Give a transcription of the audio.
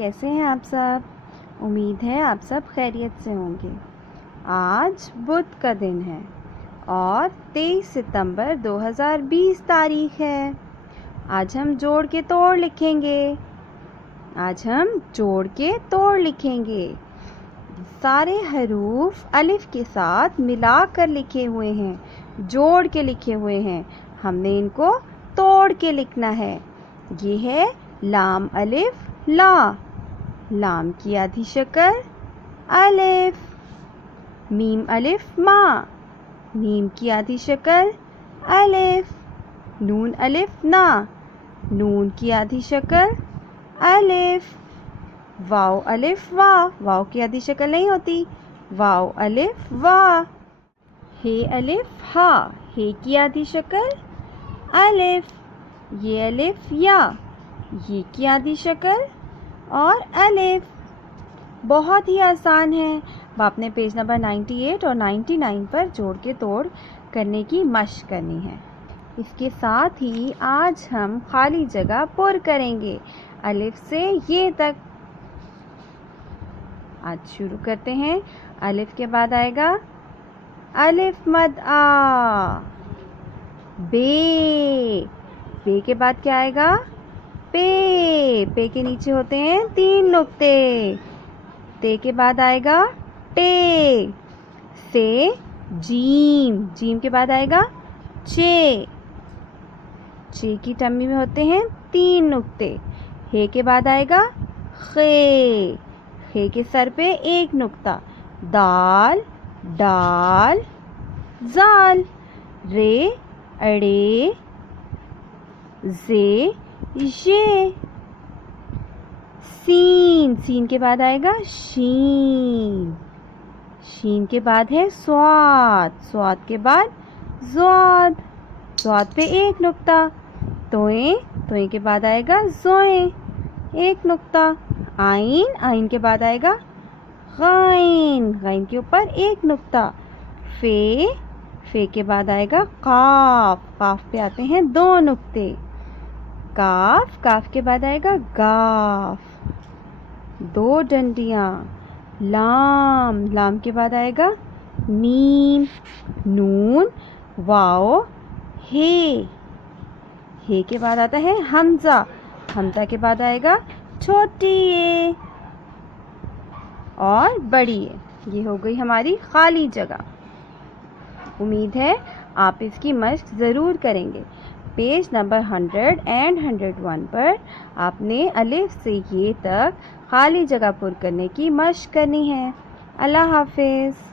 کیسے ہیں آپ سب؟ امید ہے آپ سب خیریت سے ہوں گے۔ آج بدھ کا دن ہے اور 23 ستمبر 2020 تاریخ ہے۔ آج ہم جوڑ کے توڑ لکھیں گے۔ سارے حروف الف کے ساتھ ملا کر لکھے ہوئے ہیں، جوڑ کے لکھے ہوئے ہیں۔ ہم نے ان کو توڑ کے لکھنا ہے۔ یہ ہے لام الف لا، لام کی آدھی شکل الف۔ میم الف ما، میم کی آدھی شکل الف۔ نون الف نا، نون کی آدھی شکل الف۔ واو الف وا، واو کی آدھی شکل نہیں ہوتی، واو الف وا۔ ہے الف ہا، ہے کی آدھی شکل الف۔ یہ الف یا، یہ کی آدھی شکل اور الف۔ بہت ہی آسان ہے۔ اب آپ نے پیج نمبر 98 اور 99 پر جوڑ کے توڑ کرنے کی مشق کرنی ہے۔ اس کے ساتھ ہی آج ہم خالی جگہ پر کریں گے الف سے یہ تک۔ آج شروع کرتے ہیں۔ الف کے بعد آئے گا الف مد آ، بے، بے کے بعد کیا آئے گا؟ پے، پے کے نیچے ہوتے ہیں 3 نقطے۔ تے کے بعد آئے گا ٹے، سے جیم، جیم کے بعد آئے گا چے، چے کی ٹمی میں ہوتے ہیں 3 نقطے۔ ہے کے بعد آئے گا خے، خے کے سر پہ 1 نقطہ۔ دال، ڈال، زال۔ رے، اڑے، زے، ژے۔ سین، سین کے بعد آئے گا شین، شین کے بعد ہے صاد، صاد کے بعد ضاد، ضاد پہ 1 نقطہ۔ توئیں، توئیں کے بعد آئے گا زوئیں، 1 نقطہ۔ آئین، آئین کے بعد آئے گا غائن، غائن کے اوپر 1 نقطہ۔ فے، فے کے بعد آئے گا قاف، قاف پہ آتے ہیں 2 نقطے۔ کاف، کاف کے بعد آئے گا گاف، 2 ڈنڈیاں۔ لام، لام کے بعد آئے گا میم۔ نون، واو، ہے، ہے کے بعد آتا ہے حمزہ، حمزہ کے بعد آئے گا چھوٹی اے اور بڑی اے۔ یہ ہو گئی ہماری خالی جگہ۔ امید ہے آپ اس کی مشق ضرور کریں گے۔ پیج نمبر 100 اور 101 پر آپ نے الف سے یہ تک خالی جگہ پر کرنے کی مشق کرنی ہے۔ اللہ حافظ۔